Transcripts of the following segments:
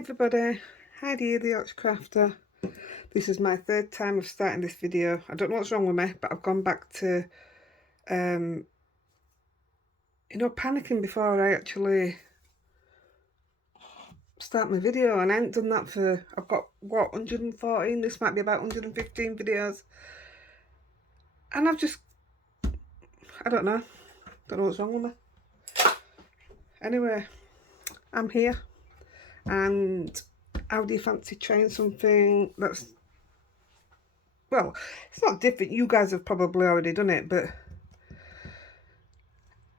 everybody, Heidi the Arch Crafter. This is my third time of starting this video. I don't know what's wrong with me, but I've gone back to, panicking before I actually start my video, and I haven't done that for, I've got, what, 114? This might be about 115 videos. And I've just, I don't know what's wrong with me. Anyway, I'm here, and how do you fancy trying something that's, well, it's not different. You guys have probably already done it, but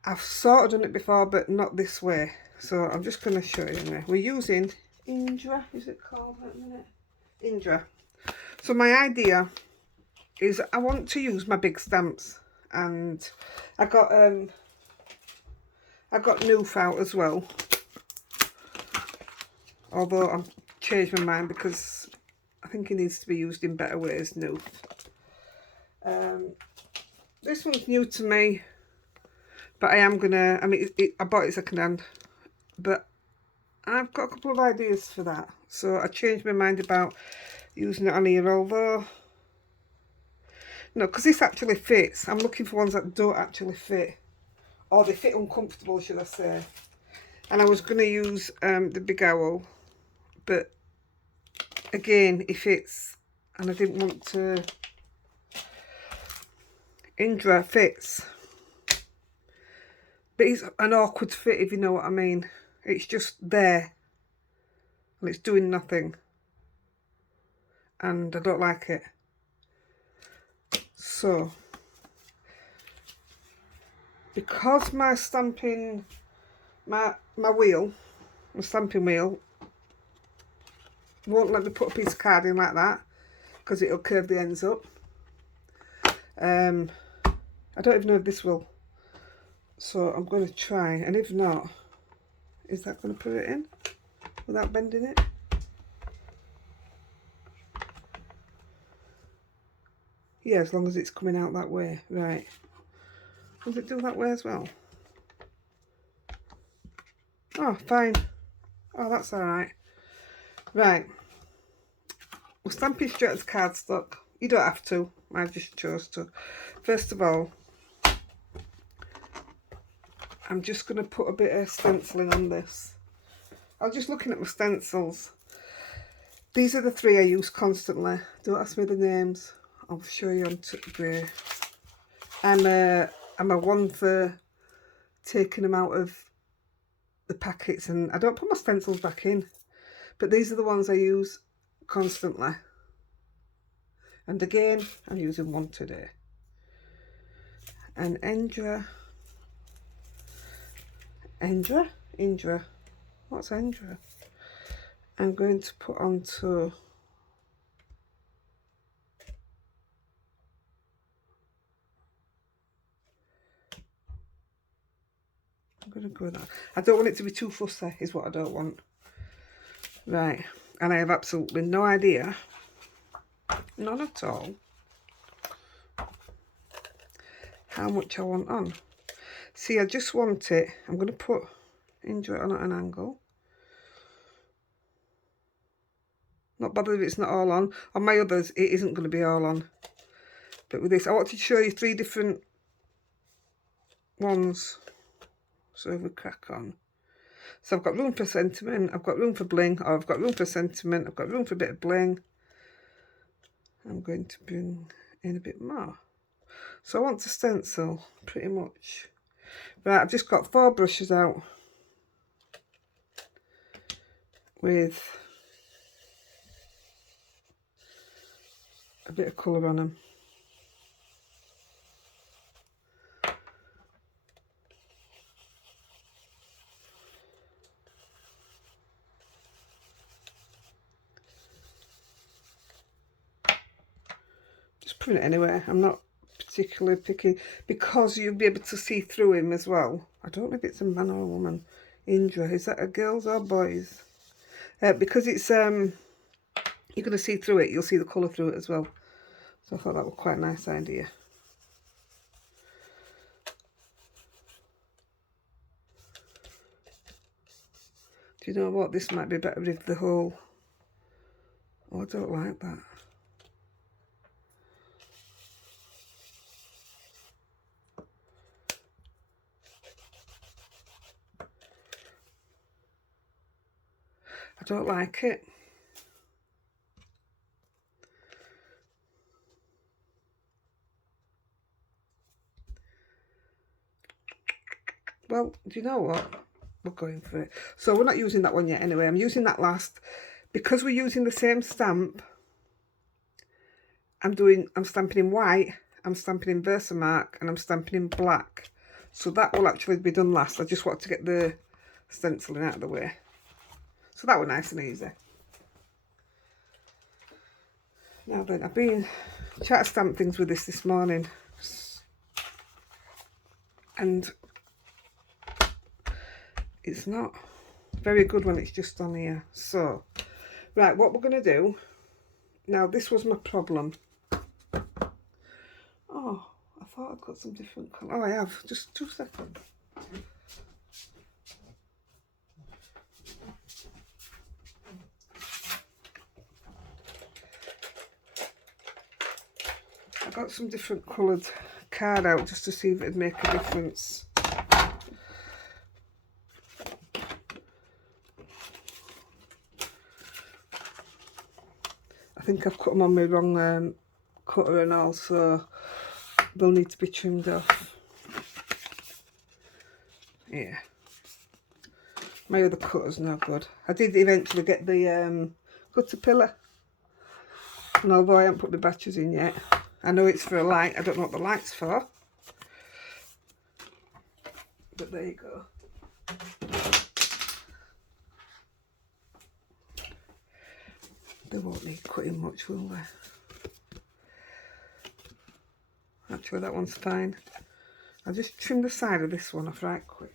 I've sort of done it before, but not this way. So I'm just going to show you anyway. We're using Indra, is it called? Wait a minute. Indra. So my idea is I want to use my big stamps, and I got Noof out as well. Although I've changed my mind because I think it needs to be used in better ways, Noof. This one's new to me, but I am gonna, I bought it second hand, but I've got a couple of ideas for that. So I changed my mind about using it on here, although, no, because this actually fits. I'm looking for ones that don't actually fit, or they fit uncomfortable, should I say. And I was going to use the Big Owl, but again, it fits, and I didn't want to. Indra fits, but it's an awkward fit, if you know what I mean. It's just there, and it's doing nothing, and I don't like it. So, because my stamping, my stamping wheel won't let me put a piece of card in like that, because it'll curve the ends up. I don't even know if this will, so I'm going to try, and if not, is that going to put it in without bending it? Yeah, as long as it's coming out that way. Right. Does it do that way as well? Oh, fine. Oh, that's alright. Right. We're stamping straight as cardstock. You don't have to. I just chose to. First of all, I'm just going to put a bit of stenciling on this. I was just looking at my stencils. These are the three I use constantly. Don't ask me the names. I'll show you on grey. I'm a one for taking them out of the packets, and I don't put my stencils back in. But these are the ones I use constantly. And again, I'm using one today. And Indra. What's Indra? I'm going to put onto I'm going to go with that. I don't want it to be too fussy, is what I don't want. Right, and I have absolutely no idea, none at all, how much I want on. See, I just want it, I'm going to put Indra on at an angle. Not bothered if it's not all on. On my others, it isn't going to be all on. But with this, I wanted to show you three different ones. So we crack on. So I've got room for sentiment, I've got room for bling, or I've got room for sentiment, I've got room for a bit of bling. I'm going to bring in a bit more. So I want to stencil pretty much. Right, I've just got 4 brushes out with a bit of colour on them. Just put it anywhere. I'm not particularly picky, because you'll be able to see through him as well. I don't know if it's a man or a woman. Indra, is that a girls or boys? Because it's you're going to see through it, you'll see the colour through it as well. So I thought that was quite a nice idea. Do you know what? This might be better if the whole... Oh, I don't like that. I don't like it. Well, do you know what? We're going for it. So we're not using that one yet anyway. I'm using that last. Because we're using the same stamp, I'm stamping in white, I'm stamping in Versamark, and I'm stamping in black. So that will actually be done last. I just want to get the stenciling out of the way. So that was nice and easy. Now then, I've been trying to stamp things with this morning. And it's not very good when it's just on here. So, right, what we're going to do, now this was my problem. Oh, I thought I'd got some different colour. Oh, I have, just 2 seconds. I got some different coloured card out just to see if it'd make a difference. I think I've cut them on my wrong cutter and all, so they'll need to be trimmed off. Yeah. My other cutter's no good. I did eventually get the cutter pillar. And although I haven't put the batteries in yet, I know it's for a light. I don't know what the light's for. But there you go. They won't need cutting much, will they? Actually, that one's fine. I'll just trim the side of this one off right quick.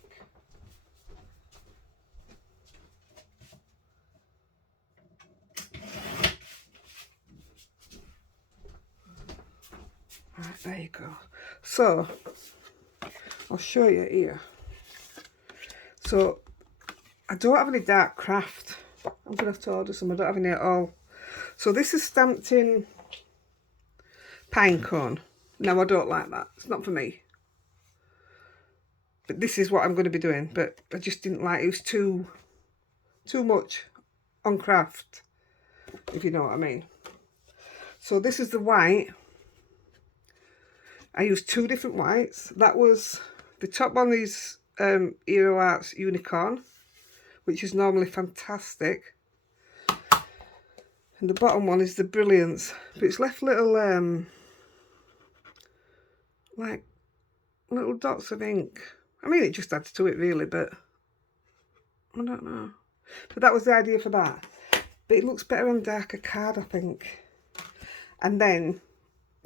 Right, there you go. So, I'll show you here. So, I don't have any dark craft. I'm going to have to order some. I don't have any at all. So this is stamped in pine cone. Now, I don't like that. It's not for me. But this is what I'm going to be doing. But I just didn't like it. It was too much on craft, if you know what I mean. So this is the white. I used 2 different whites. That was, the top one is Hero Arts Unicorn, which is normally fantastic. And the bottom one is the Brilliance, but it's left little like little dots of ink. I mean, it just adds to it really, but I don't know. But that was the idea for that. But it looks better on darker card, I think. And then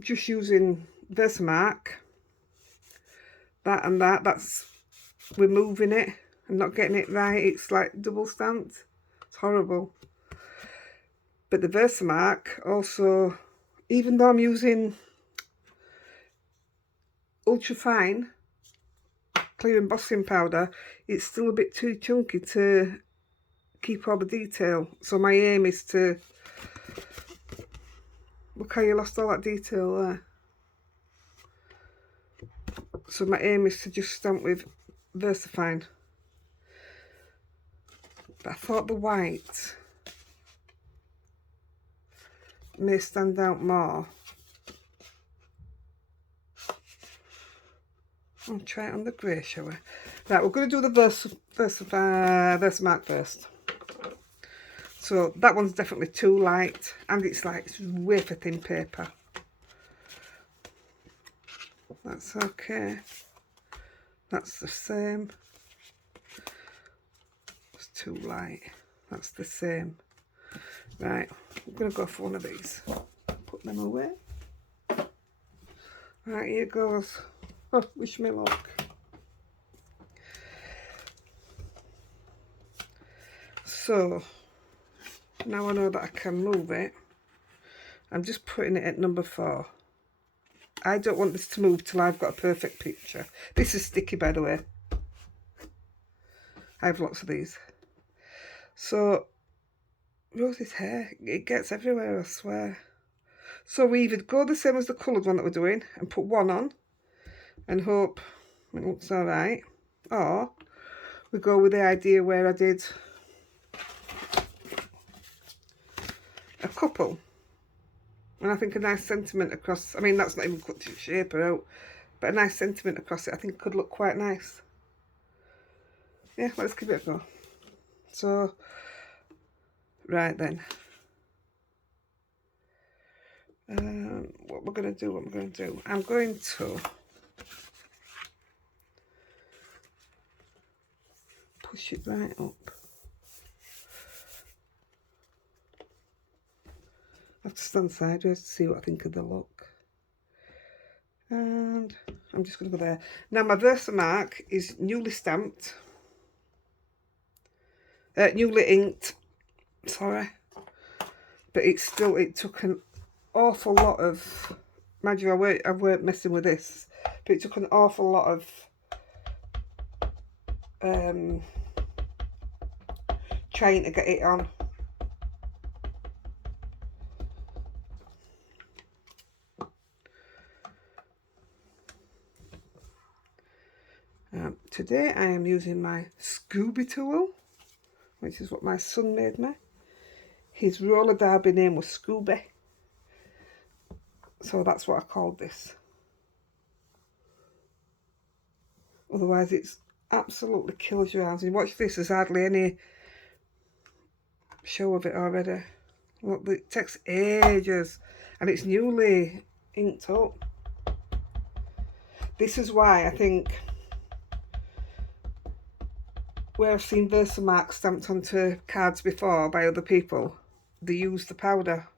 just using Versamark, that and that, that's removing it and not getting it right. It's like double stamped. It's horrible. But the Versamark also, even though I'm using ultra fine clear embossing powder, it's still a bit too chunky to keep all the detail. So my aim is to, look how you lost all that detail there. So my aim is to just stamp with VersaFine. But I thought the white may stand out more. I'll try it on the grey, shall we? Right, we're going to do the Versamark first. So that one's definitely too light, and it's like it's wafer thin paper. That's okay. That's the same. It's too light. That's the same. Right, I'm going to go for one of these. Put them away. Right, here goes. Oh, wish me luck. So, now I know that I can move it. I'm just putting it at number 4. I don't want this to move till I've got a perfect picture. This is sticky, by the way. I have lots of these. So, Rosie's hair, it gets everywhere, I swear. So we either go the same as the coloured one that we're doing and put one on and hope it looks alright, or we go with the idea where I did a couple. And I think a nice sentiment across, I mean, that's not even cut to shape her out, but a nice sentiment across it I think could look quite nice. Yeah, let's give it a go. So, right then. What we're going to do, I'm going to push it right up. I have to stand sideways to see what I think of the look. And I'm just going to go there. Now my Versamark is newly stamped. Newly inked. Sorry. But it's still, it took an awful lot of, mind you, I weren't messing with this, but it took an awful lot of trying to get it on. Today I am using my Scooby tool, which is what my son made me. His roller derby name was Scooby, so that's what I called this. Otherwise it's absolutely kills your hands. And watch this, there's hardly any show of it already. Look, it takes ages and it's newly inked up. This is why I think where I've seen Versamark stamped onto cards before by other people, they use the powder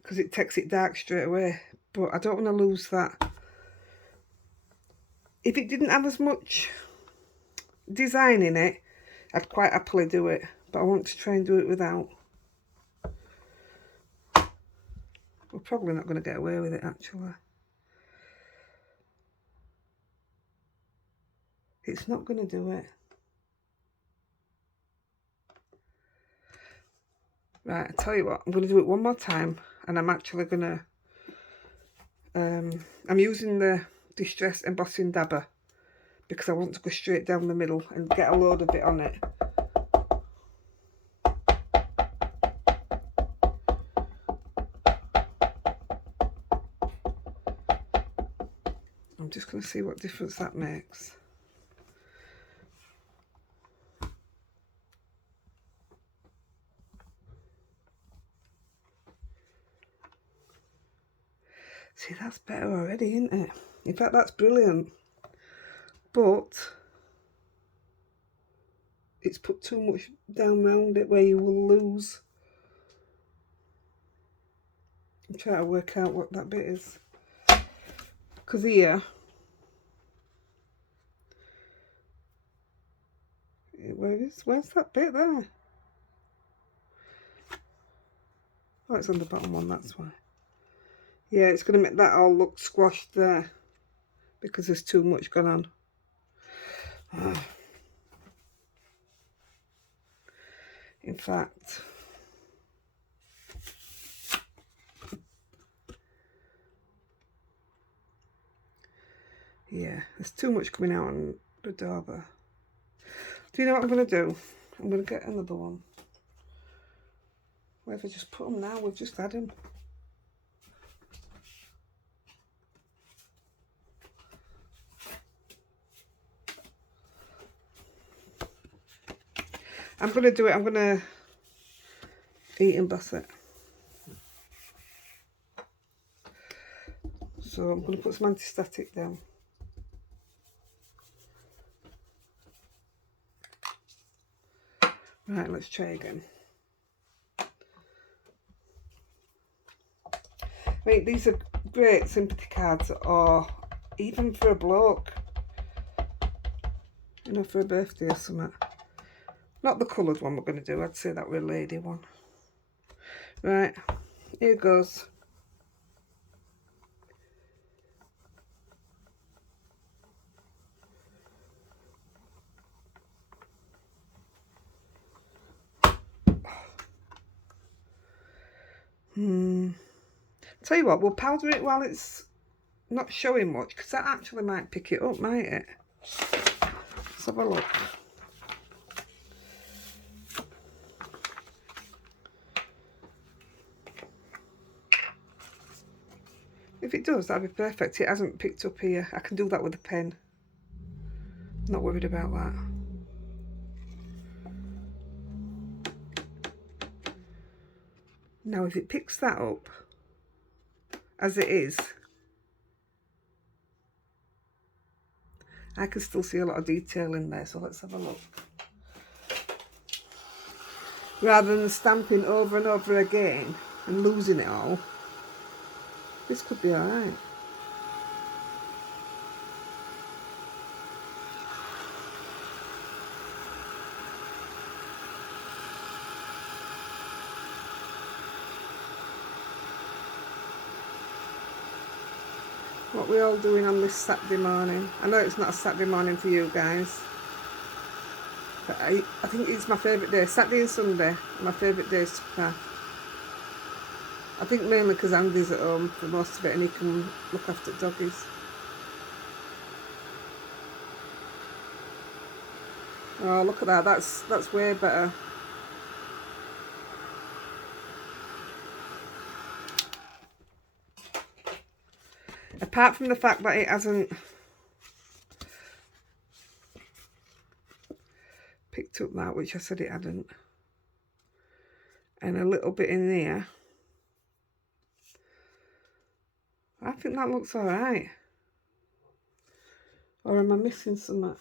because it takes it dark straight away. But I don't want to lose that. If it didn't have as much design in it, I'd quite happily do it, but I want to try and do it without. We're probably not going to get away with it actually. It's not going to do it. Right, I tell you what, I'm going to do it one more time, and I'm actually going to, I'm using the Distress Embossing Dabber because I want to go straight down the middle and get a load of it on it. I'm just going to see what difference that makes. See, that's better already, isn't it? In fact, that's brilliant. But it's put too much down round it where you will lose. I'm trying to work out what that bit is. Because here, where's that bit there? Oh, it's on the bottom one, that's why. Yeah, it's going to make that all look squashed there because there's too much gone on. In fact, yeah, there's too much coming out on the dauber. Do you know what I'm going to do? I'm going to get another one. Where have I just put them now? We've just had them. I'm going to do it. I'm going to emboss it. So I'm going to put some anti-static down. Right, let's try again. I mean, these are great sympathy cards, or even for a bloke, you know, for a birthday or something. Not the coloured one we're going to do, I'd say that we're a lady one. Right, here goes. Tell you what, we'll powder it while it's not showing much, because that actually might pick it up, might it? Let's have a look. If it does, that'd be perfect. It hasn't picked up here. I can do that with a pen. Not worried about that. Now, if it picks that up, as it is, I can still see a lot of detail in there, so let's have a look. Rather than stamping over and over again and losing it all, this could be alright. What we're all doing on this Saturday morning. I know it's not a Saturday morning for you guys, but I think it's my favourite day. Saturday and Sunday are my favourite days to craft. I think mainly because Andy's at home for most of it and he can look after doggies. Oh, look at that, that's way better. Apart from the fact that it hasn't picked up that, which I said it hadn't, and a little bit in there, I think that looks alright. Or am I missing something?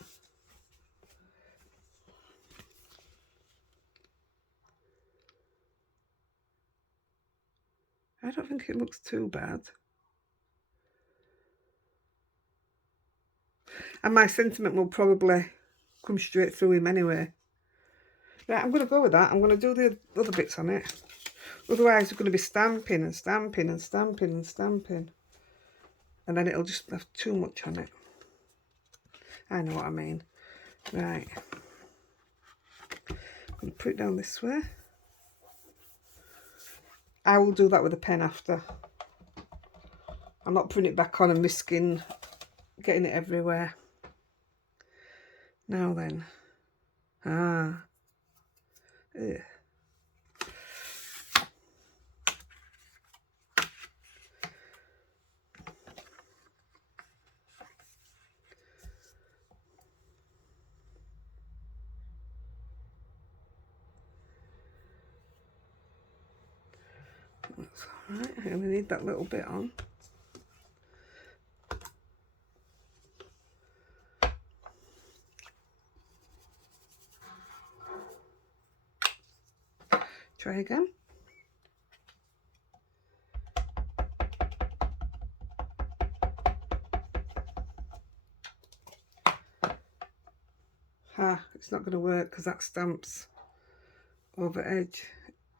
I don't think it looks too bad. And my sentiment will probably come straight through him anyway. Right, I'm going to go with that. I'm going to do the other bits on it. Otherwise, we're going to be stamping and stamping and stamping and stamping. And then it'll just have too much on it. I know what I mean. Right. I'm going to put it down this way. I will do that with a pen after. I'm not putting it back on and risking getting it everywhere. Now then. Ugh. That's alright, I only need that little bit on. Try again. It's not going to work because that stamp's over edge,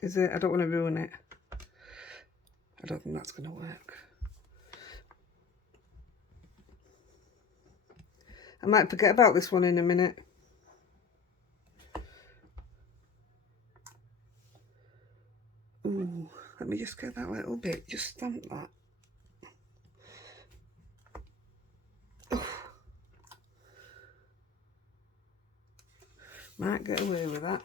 is it? I don't want to ruin it. I don't think that's going to work. I might forget about this one in a minute. Ooh, let me just get that little bit, just stamp that. Oh. Might get away with that.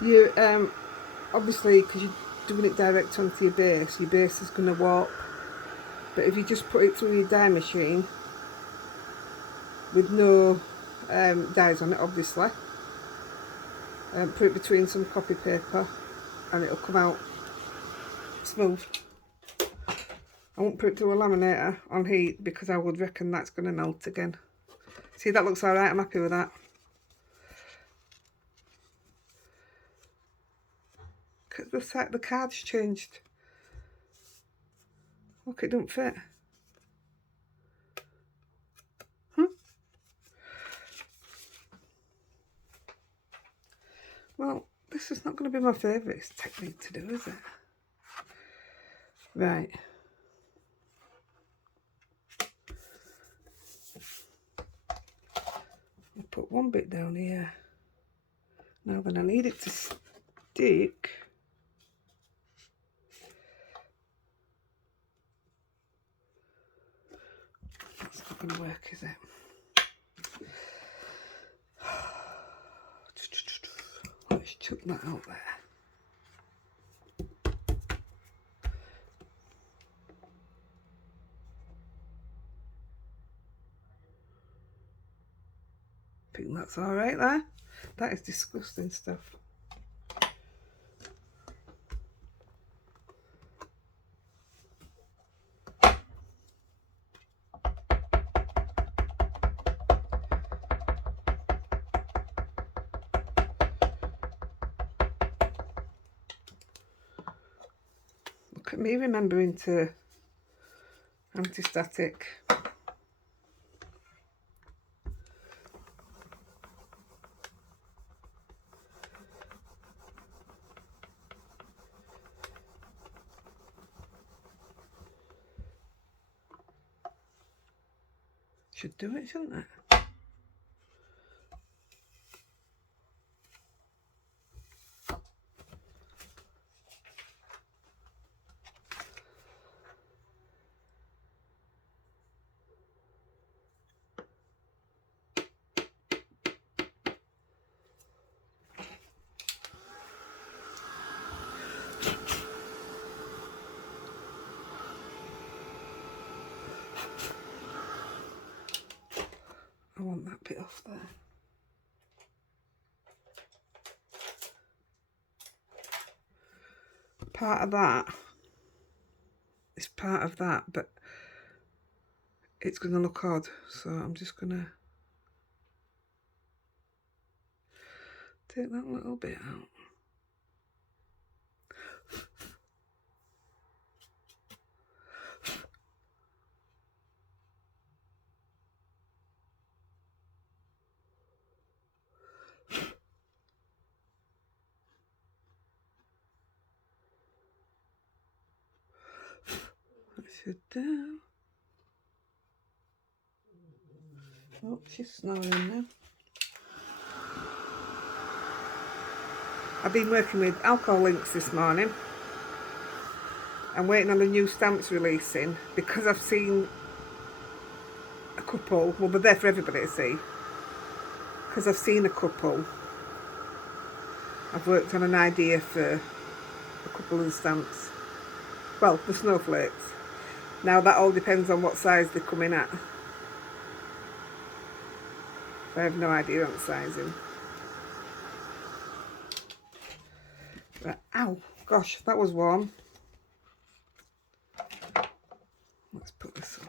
You obviously, because you're doing it direct onto your base is going to warp. But if you just put it through your die machine with no dies on it, obviously, put it between some copy paper and it'll come out smooth. I won't put it through a laminator on heat because I would reckon that's going to melt again. See, that looks alright, I'm happy with that. The card's changed. Look, it don't fit. Well, this is not going to be my favourite technique to do, is it? Right. I'll put one bit down here. Now then I need it to stick. That's not going to work, is it? Let's chuck that out there. I think that's all right there. That is disgusting stuff. Look at me remembering to anti-static. Should do it, shouldn't it? I want that bit off there. Part of that is part of that, but it's going to look odd, so I'm just going to take that little bit out. That should do. Oh, she's snoring now. I've been working with alcohol inks this morning. I'm waiting on the new stamps releasing because I've seen a couple. Well, they're there for everybody to see. Because I've seen a couple. I've worked on an idea for a couple of the stamps. Well, the snowflakes. Now that all depends on what size they're coming at. I have no idea on the sizing. Right, ow, gosh, that was warm. Let's put this away.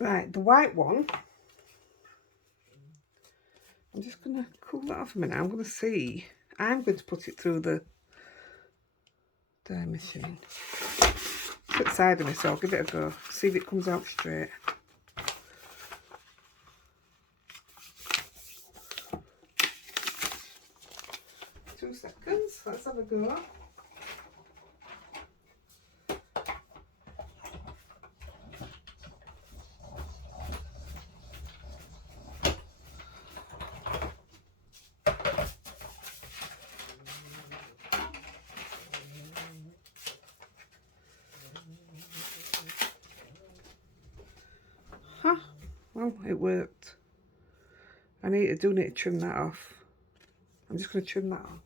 Right, the white one. I'm just going to cool that off a minute. I'm going to see. I'm going to put it through the dye machine. Put side of me, so I'll give it a go. See if it comes out straight. Two seconds. Let's have a go. Huh? Well, it worked. I need to trim that off. I'm just going to trim that off.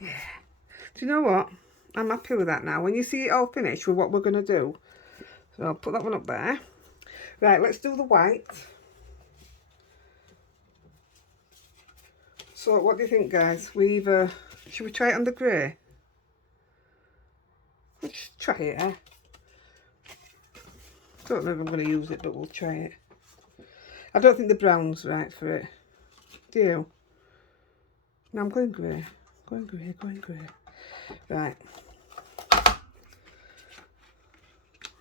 Yeah. Do you know what? I'm happy with that now. When you see it all finished with what we're going to do. So I'll put that one up there. Right, let's do the white. So what do you think, guys? Should we try it on the grey? Let's try it, eh? Don't know if I'm going to use it, but we'll try it. I don't think the brown's right for it. Do you? No, I'm going grey. Going grey, going grey. Right.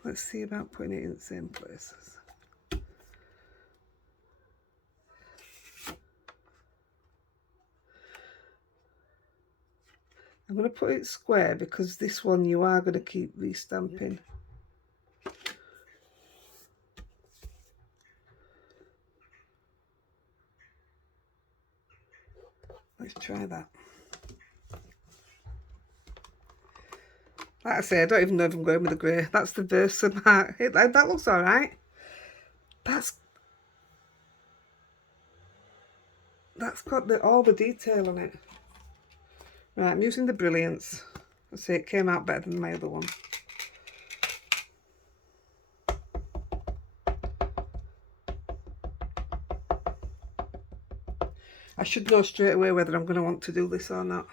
Let's see about putting it in the same places. I'm going to put it square because this one you are going to keep restamping. Let's try that. Like I say, I don't even know if I'm going with the grey. That's the Versamark. That looks alright. That's got all the detail on it. Right, I'm using the Brilliance. I say it came out better than my other one. I should know straight away whether I'm going to want to do this or not.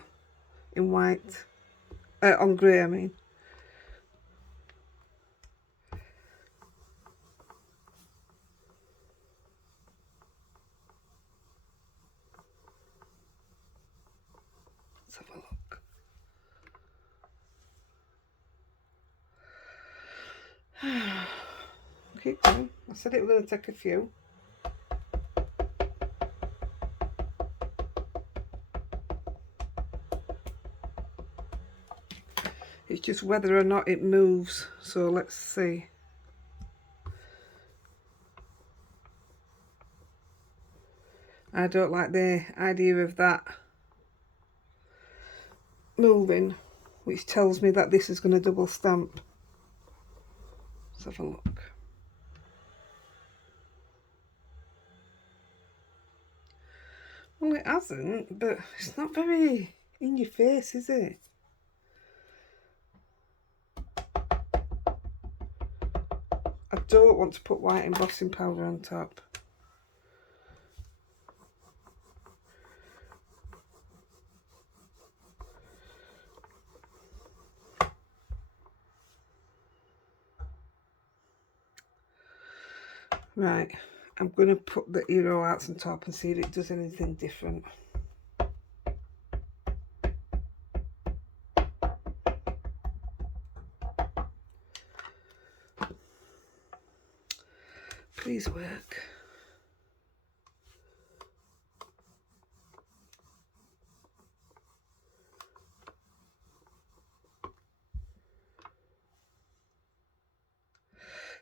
In white. On grey, I mean. Let's have a look. Keep going. I said it was going to take a few. It's just whether or not it moves. So let's see. I don't like the idea of that moving, which tells me that this is going to double stamp. Let's have a look. Well, it hasn't, but it's not very in your face, is it? I don't want to put white embossing powder on top. Right, I'm going to put the Hero Arts on top and see if it does anything different. Please work.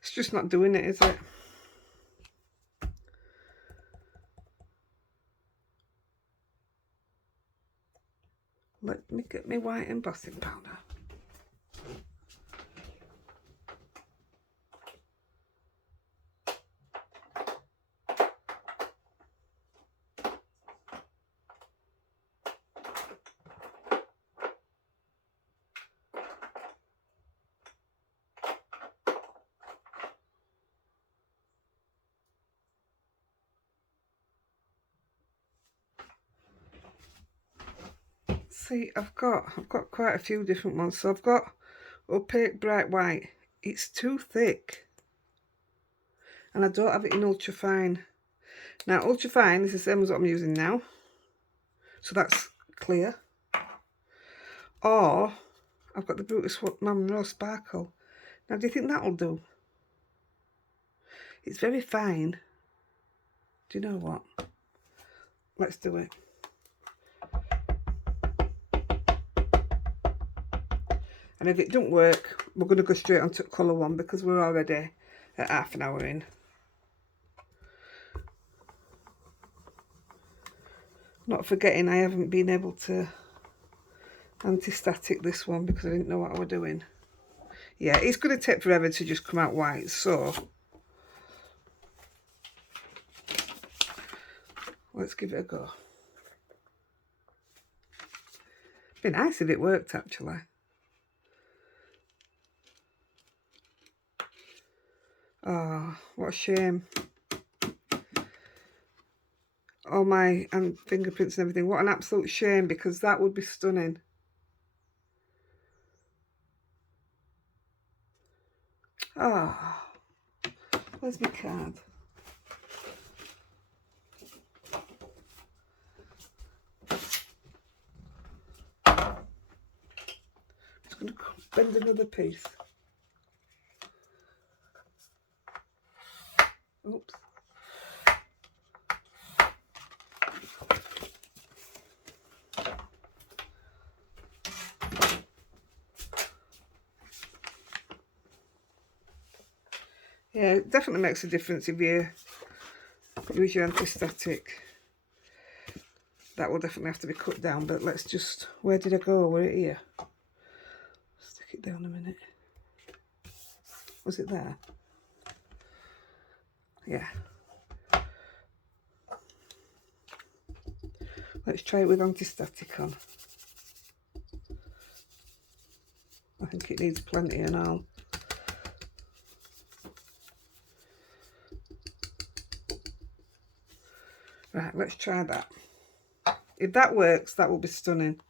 It's just not doing it, is it? Let me get my white embossing powder. See, I've got quite a few different ones. So I've got opaque bright white. It's too thick, and I don't have it in ultra fine. Now ultra fine is the same as what I'm using now, so that's clear. Or I've got the Brutus Monroe Sparkle. Now, do you think that'll do? It's very fine. Do you know what? Let's do it. And if it don't work, we're going to go straight onto colour one because we're already at half an hour in. Not forgetting I haven't been able to anti-static this one because I didn't know what I was doing. Yeah, it's going to take forever to just come out white, so let's give it a go. It'd be nice if it worked, actually. Oh, what a shame. All my fingerprints and everything. What an absolute shame, because that would be stunning. Ah, where's my card? Just going to bend another piece. Oops. Yeah, it definitely makes a difference if you use your anti-static. That will definitely have to be cut down, but let's just... Where did I go? We're here. Stick it down a minute. Was it there? Yeah. Let's try it with anti-static on. I think it needs plenty and all. Right, let's try that. If that works, that will be stunning.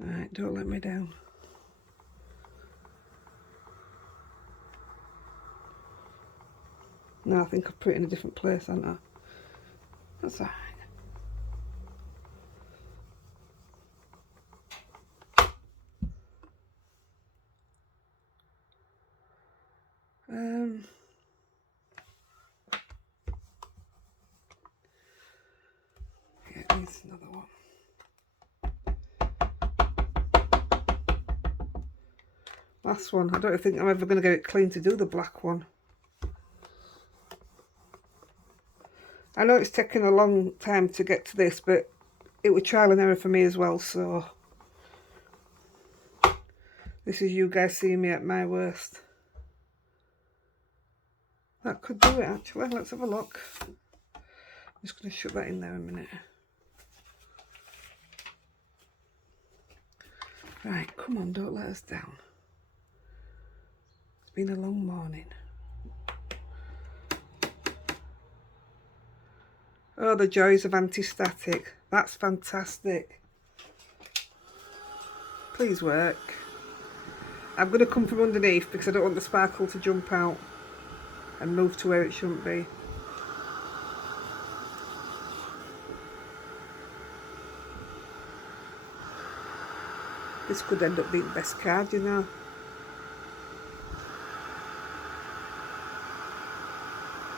Right, don't let me down. No, I think I've put it in a different place, haven't I? That's all right. Yeah, it needs another one. Last one. I don't think I'm ever going to get it clean to do the black one. I know it's taken a long time to get to this, but it was trial and error for me as well, so this is you guys seeing me at my worst. That could do it actually. Let's have a look. I'm just going to shut that in there a minute. Right, come on, don't let us down. It's been a long morning. Oh, the joys of anti-static. That's fantastic. Please work. I'm going to come from underneath because I don't want the sparkle to jump out and move to where it shouldn't be. This could end up being the best card, you know.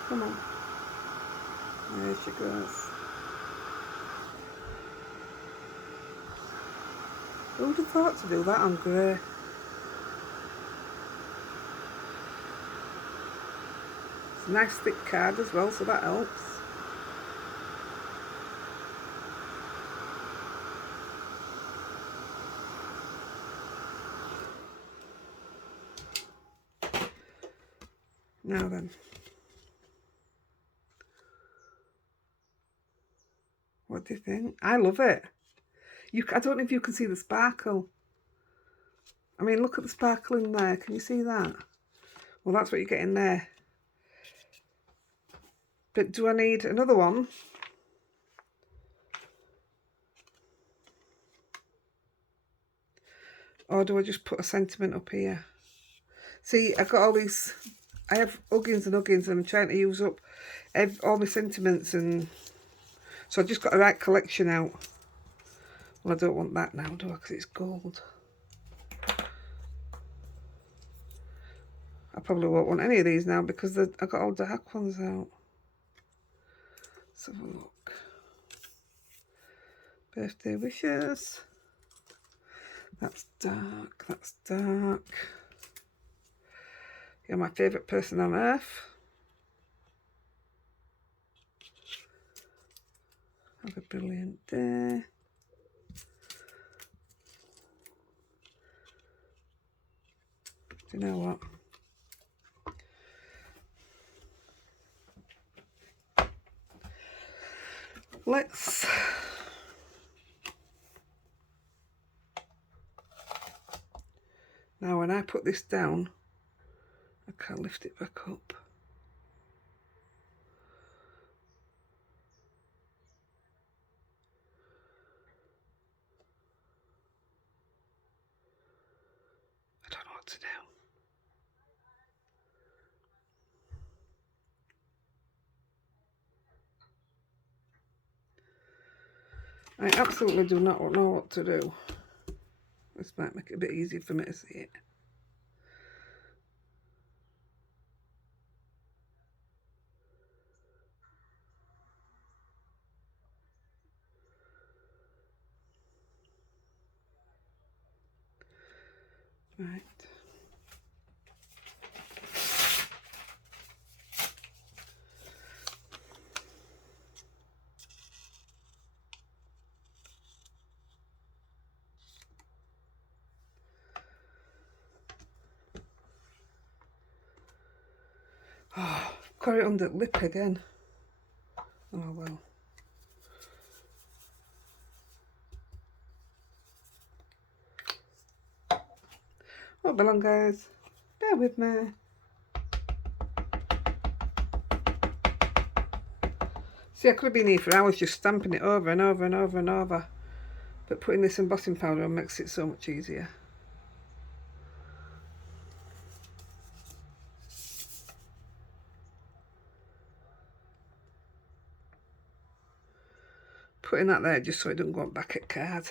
Come on. There she goes. Who would have thought to do that on grey? It's a nice thick card as well, so that helps. Now then. What do you think? I love it. I don't know if you can see the sparkle. I mean, look at the sparkle in there. Can you see that? Well, that's what you get in there. But do I need another one? Or do I just put a sentiment up here? See, I've got all these... I have Uggins and Uggins, and I'm trying to use up all my sentiments, and so I just got a right collection out. Well, I don't want that now, do I? Because it's gold. I probably won't want any of these now because I got all dark ones out. Let's have a look. Birthday wishes. That's dark. That's dark. You're my favourite person on earth. Have a brilliant day. Do you know what? Let's... Now when I put this down, I can't lift it back up. what to do. I absolutely do not know what to do. This might make it a bit easier for me to see it. Right. Oh, got it on the lip again. Oh well. Won't be long, guys. Bear with me. See, I could have been here for hours just stamping it over and over and over and over. But putting this embossing powder on makes it so much easier. Putting that there just so it doesn't go on back at card.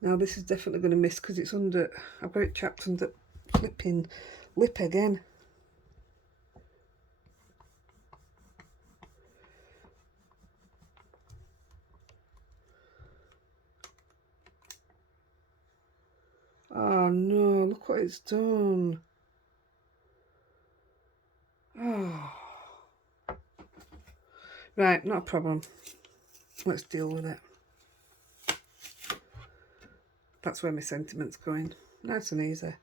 Now this is definitely going to miss because it's under, I've got it trapped under flipping lip again. Oh no, look what it's done. Oh. Right, not a problem. Let's deal with it. That's where my sentiment's going. Nice and easy.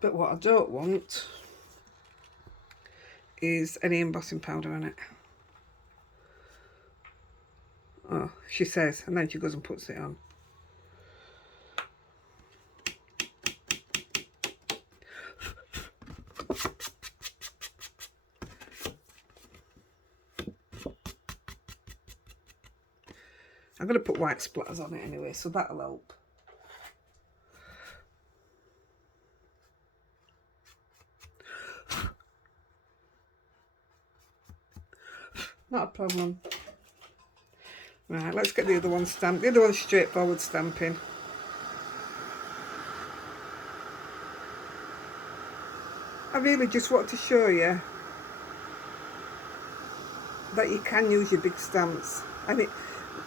But what I don't want is any embossing powder on it. Oh, she says, and then she goes and puts it on. I'm going to put white splatters on it anyway, so that'll help. Not a problem. Right, let's get the other one stamped. The other one's straightforward stamping. I really just want to show you that you can use your big stamps. And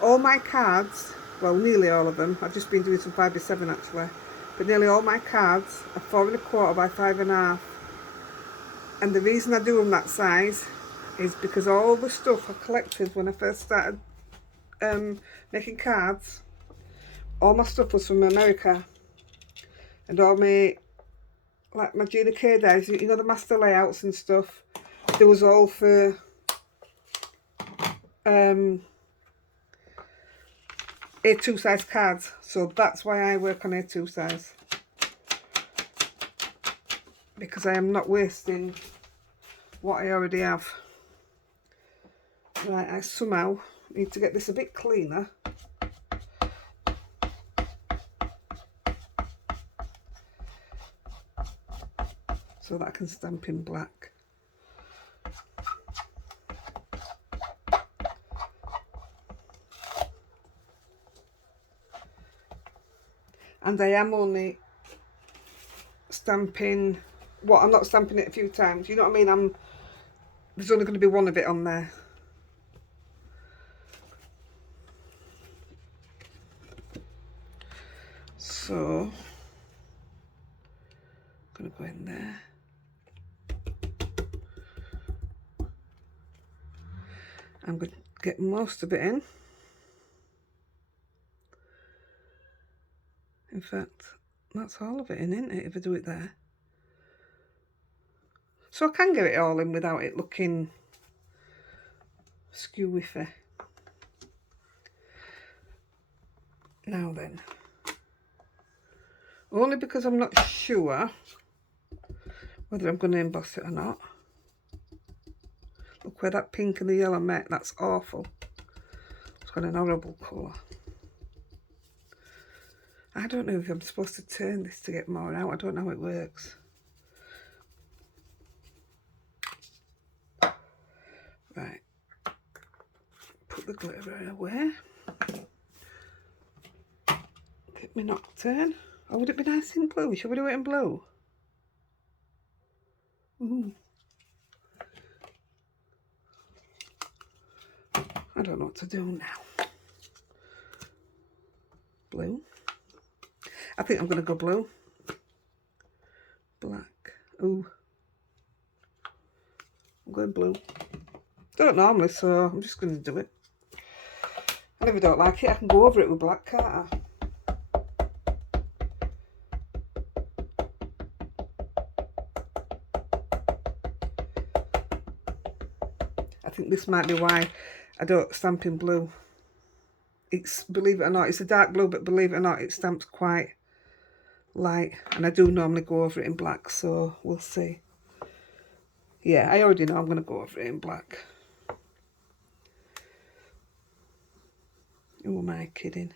all my cards, well, nearly all of them, I've just been doing some 5x7 actually, but nearly all my cards are 4 1/4 by 5 1/2. And the reason I do them that size is because all the stuff I collected when I first started making cards, all my stuff was from America, and all my, like my Gina K days, you know, the master layouts and stuff, they was all for A2 size cards, so that's why I work on A2 size, because I am not wasting what I already have. Right, I somehow need to get this a bit cleaner. So that I can stamp in black. And I am only stamping, I'm not stamping it a few times, you know what I mean? There's only going to be one of it on there. So, I'm going to go in there. I'm going to get most of it in. In fact, that's all of it in, isn't it, if I do it there? So I can get it all in without it looking skewy-fy. Now then, only because I'm not sure whether I'm going to emboss it or not. Look where that pink and the yellow met, that's awful. It's got an horrible colour. I don't know if I'm supposed to turn this to get more out. I don't know how it works. Right. Put the glitter away. Get me nocturne. Oh, would it be nice in blue? Shall we do it in blue? Ooh. I don't know what to do now. Blue. I think I'm going to go blue. Black. Ooh. I'm going blue. Don't normally, so I'm just going to do it. And if I don't like it, I can go over it with black, can't I? I think this might be why I don't stamp in blue. It's, believe it or not, it's a dark blue, but believe it or not, it stamps quite light. And I do normally go over it in black, so we'll see. Yeah, I already know I'm going to go over it in black. Who am I kidding?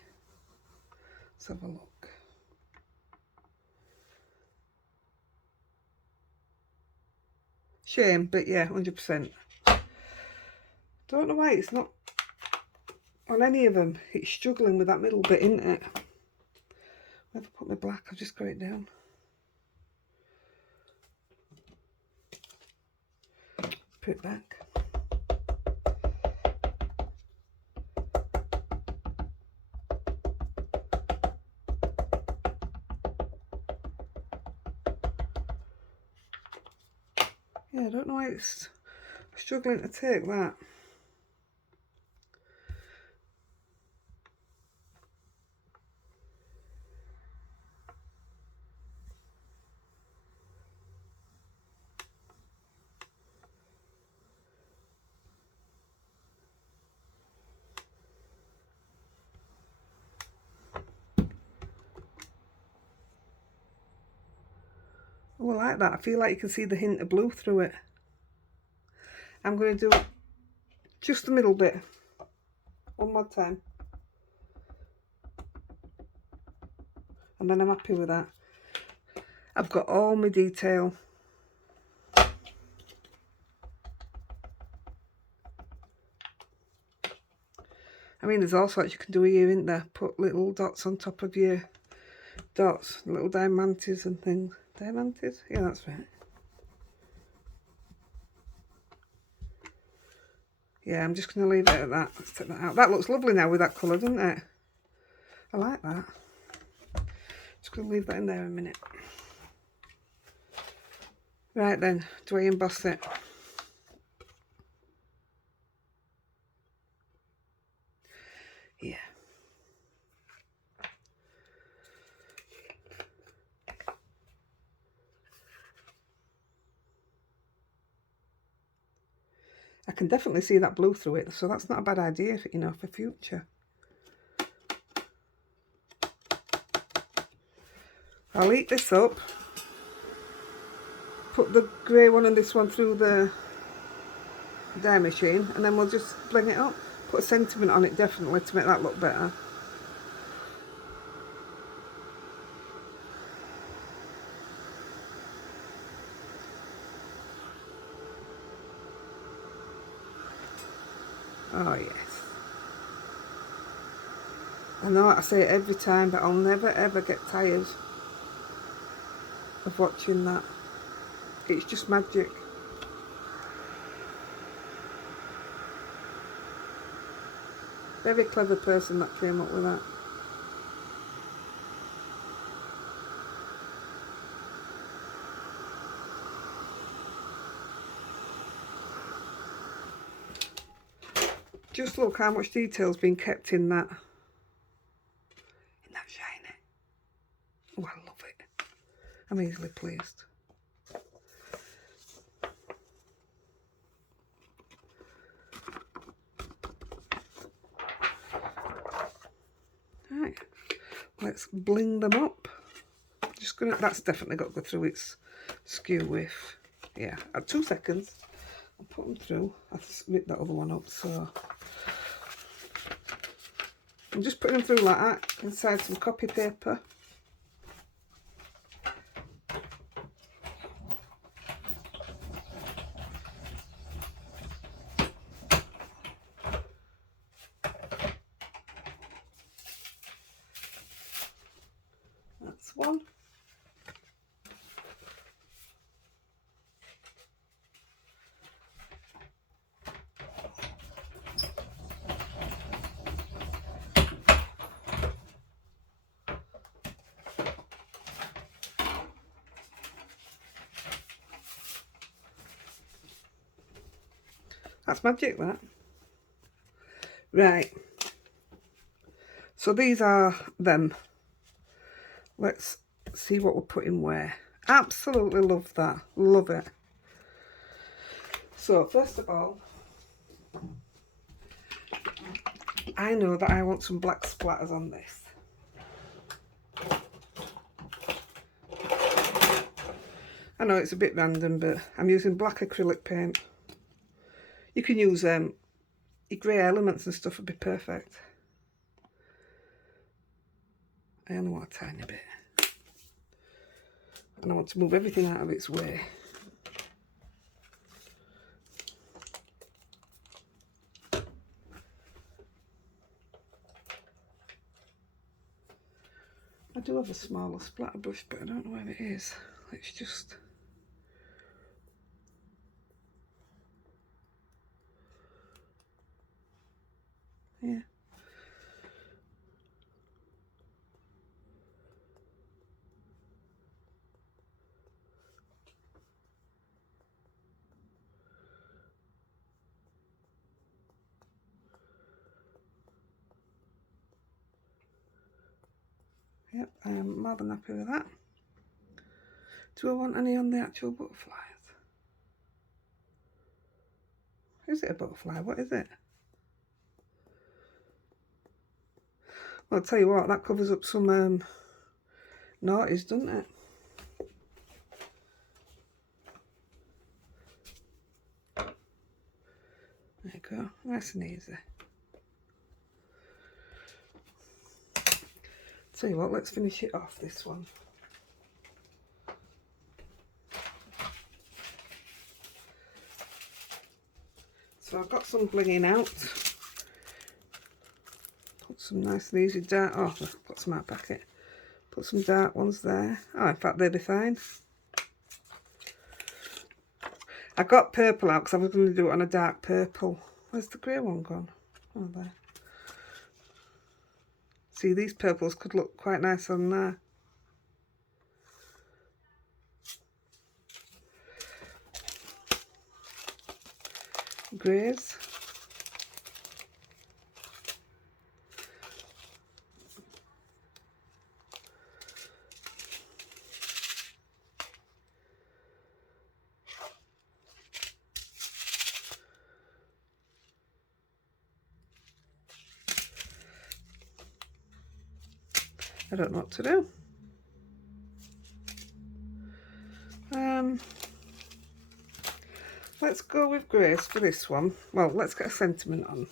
Let's have a look. Shame, but yeah, 100%. Don't know why it's not on any of them. It's struggling with that middle bit, isn't it? Where have I put my black? I've just got it down. Put it back. Yeah, I don't know why it's struggling to take that. Oh, I like that. I feel like you can see the hint of blue through it. I'm going to do just the middle bit. One more time. And then I'm happy with that. I've got all my detail. I mean, there's all sorts you can do here, isn't there? Put little dots on top of your dots, little diamantes and things. Diamantes? Yeah, that's right. Yeah, I'm just going to leave it at that. Let's take that out. That looks lovely now with that colour, doesn't it? I like that. Just going to leave that in there a minute. Right then, do I emboss it? Yeah. I can definitely see that blue through it, so that's not a bad idea, for, you know, for future. I'll heat this up, put the grey one and this one through the dye machine, and then we'll just bring it up. Put a sentiment on it definitely to make that look better. Oh yes. I know I say it every time, but I'll never ever get tired of watching that. It's just magic. Very clever person that came up with that. Just look how much detail's been kept in that. Isn't that shiny? Oh, I love it. I'm easily pleased. Right, let's bling them up. Just gonna, that's definitely got to go through its skew with. Yeah, at 2 seconds. I'll put them through. I've split that other one up, so. I'm just putting them through like that inside some copy paper. That's one. That's magic, that. Right. So these are them. Let's see what we're putting where. Absolutely love that. Love it. So first of all, I know that I want some black splatters on this. I know it's a bit random, but I'm using black acrylic paint. You can use your grey elements and stuff would be perfect. I only want a tiny bit. And I want to move everything out of its way. I do have a smaller splatter brush, but I don't know where it is. Let's just... yeah. Yep, I am more than happy with that. Do I want any on the actual butterflies? Is it a butterfly? What is it? Well, I'll tell you what, that covers up some naughties, doesn't it? There you go, nice and easy. Tell you what, let's finish it off, this one. So I've got some blinging out. Put some nice and easy dark, oh, I've got some out packet. Put some dark ones there. Oh, in fact, they'll be fine. I got purple out because I was going to do it on a dark purple. Where's the grey one gone? Oh, there. See, these purples could look quite nice on there. Greys. I don't know what to do. Let's go with greys for this one. Well, let's get a sentiment on.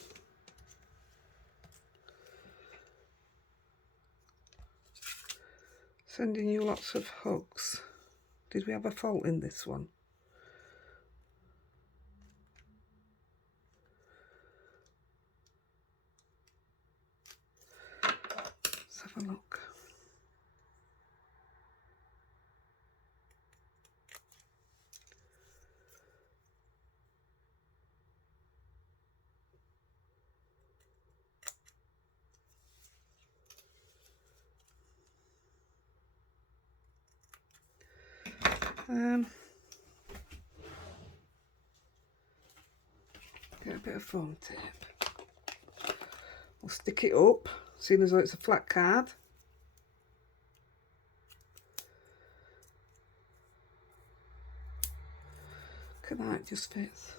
Sending you lots of hugs. Did we have a fault in this one? Let's have a look. Get a bit of foam tape. I'll stick it up, seeing as though it's a flat card. Look at that, it just fits.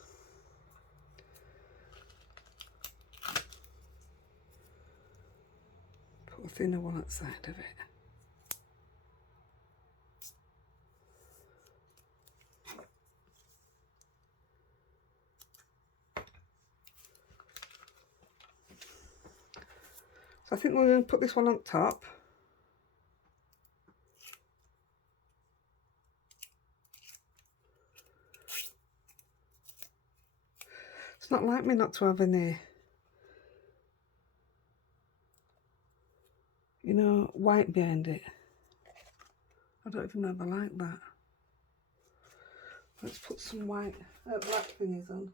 Put a thinner one at the side of it. So I think we're going to put this one on top. It's not like me not to have any, you know, white behind it. I don't even know if I like that. Let's put some white, black thingies on.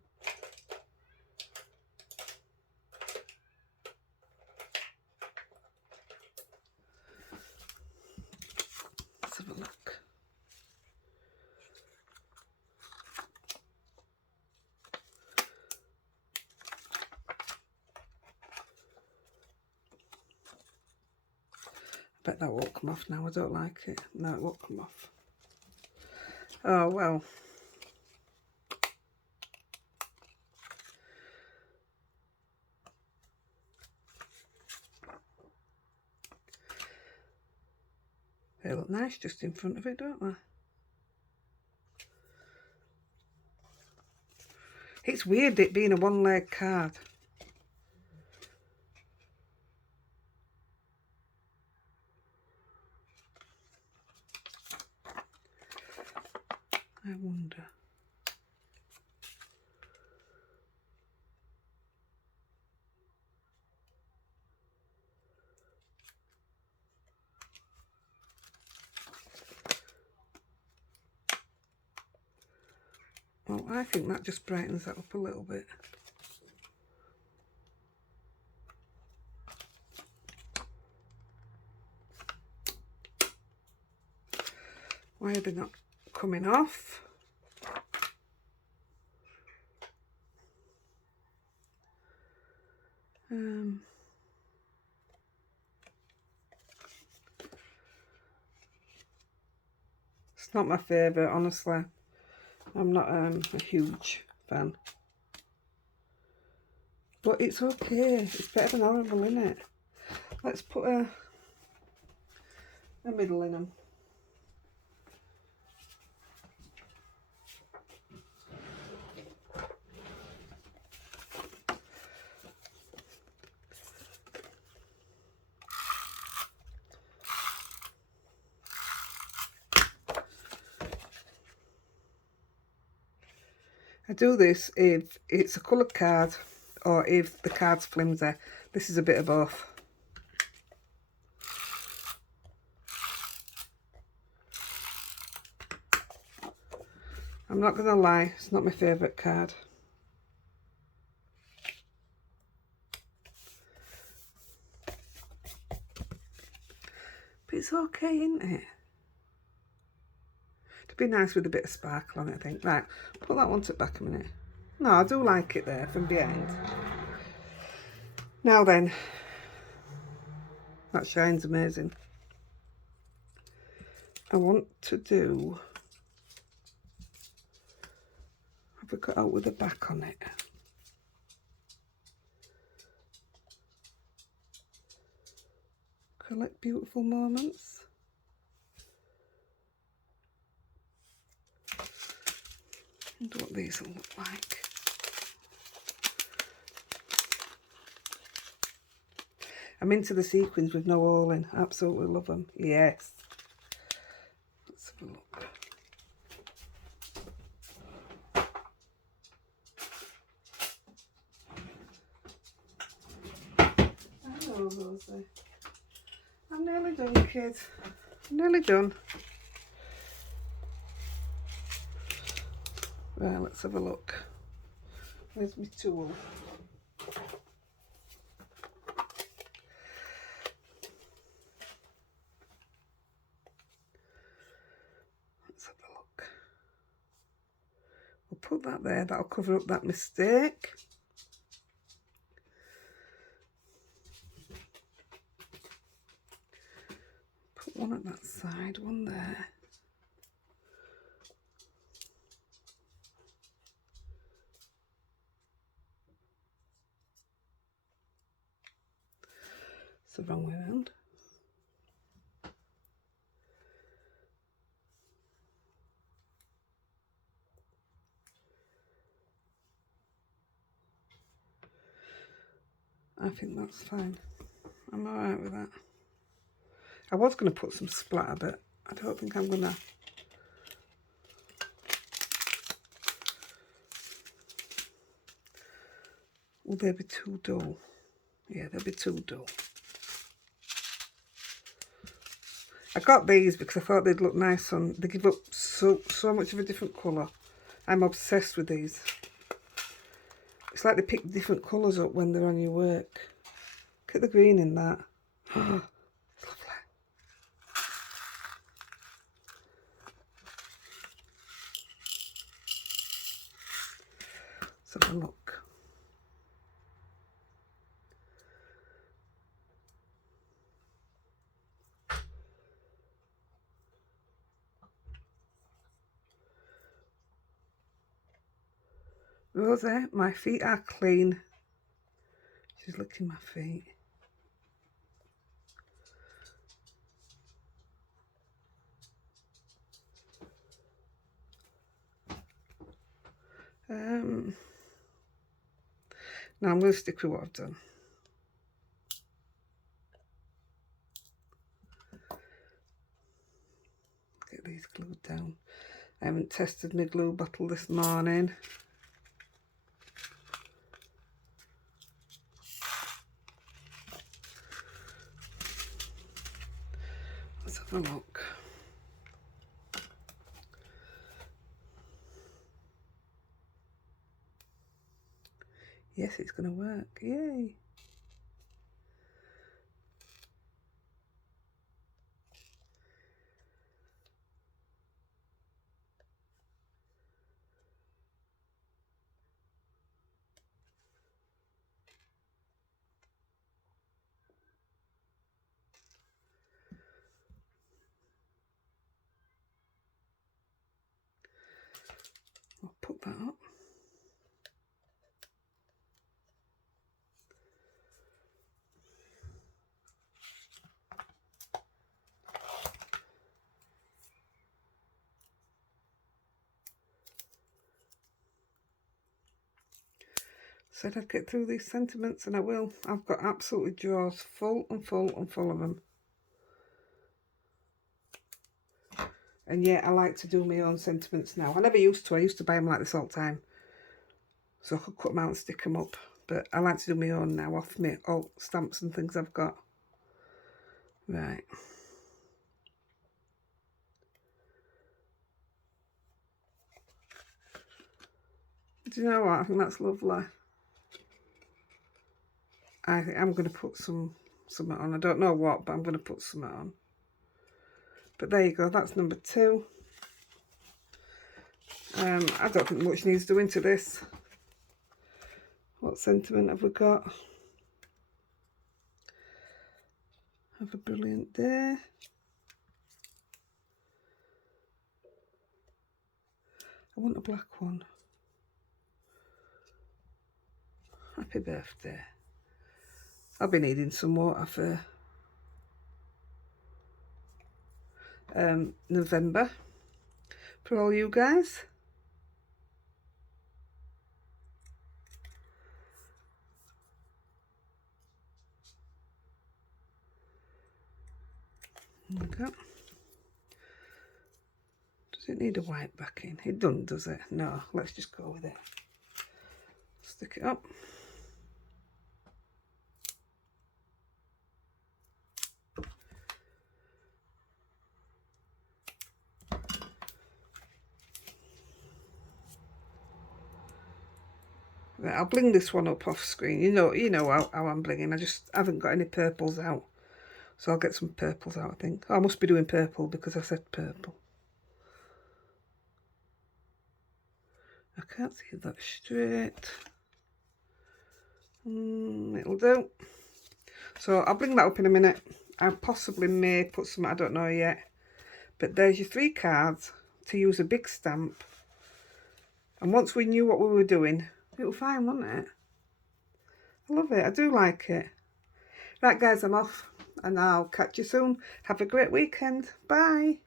Let's have a look. I bet that won't come off now. I don't like it. No, it won't come off. Oh, well. They look nice just in front of it, don't they? It's weird it being a one-layer card. I wonder. Well, I think that just brightens that up a little bit. Why are they not coming off? It's not my favourite, honestly. I'm not a huge fan. But it's okay. It's better than horrible, isn't it? Let's put a middle in them. I do this if it's a coloured card or if the card's flimsy. This is a bit of both. I'm not going to lie, it's not my favourite card. But it's okay, isn't it? It'd be nice with a bit of sparkle on it, I think. Right, put that one to the back a minute. No, I do like it there from behind. Now then, that shine's amazing. I want to do, have we got out with the back on it? Collect beautiful moments. I wonder what these will look like. I'm into the sequins with no hole in. Absolutely love them. Yes. Let's have a look. Hello, Rosie. I'm nearly done, kids. I'm nearly done. Right, let's have a look. Where's my tool? Let's have a look. We'll put that there. That'll cover up that mistake. Put one at that side, one there. It's the wrong way around. I think that's fine. I'm alright with that. I was going to put some splatter, but I don't think I'm going to. Will they be too dull? Yeah, they'll be too dull. I got these because I thought they'd look nice on. They give up so much of a different colour. I'm obsessed with these. It's like they pick different colours up when they're on your work. Look at the green in that. Oh, it's lovely. Let's have a look. Rosie, my feet are clean. She's licking my feet. Now I'm going to stick with what I've done. Get these glued down. I haven't tested my glue bottle this morning. Let's have a look. Yes, it's going to work. Yay. I'll put that up. Said I'd get through these sentiments, and I will. I've got absolutely drawers full and full and full of them. And yeah, I like to do my own sentiments now. I never used to. I used to buy them like this all the time, so I could cut them out and stick them up. But I like to do my own now off my old stamps and things I've got. Right. Do you know what? I think that's lovely. I think I'm going to put something on. I don't know what, but I'm going to put something on. But there you go. That's number 2. I don't think much needs doing to this. What sentiment have we got? Have a brilliant day. I want a black one. Happy birthday. I'll be needing some water for November for all you guys. There we go. Does it need a white backing? It doesn't, does it? No, let's just go with it. Stick it up. Right, I'll bling this one up off screen. You know how I'm blinging. I just haven't got any purples out. So I'll get some purples out, I think. Oh, I must be doing purple because I said purple. I can't see that straight. It'll do. So I'll bring that up in a minute. I possibly may put some, I don't know yet. But there's your 3 cards to use a big stamp. And once we knew what we were doing, it was fine, wasn't it? I love it. I do like it. Right, guys, I'm off. And I'll catch you soon. Have a great weekend. Bye.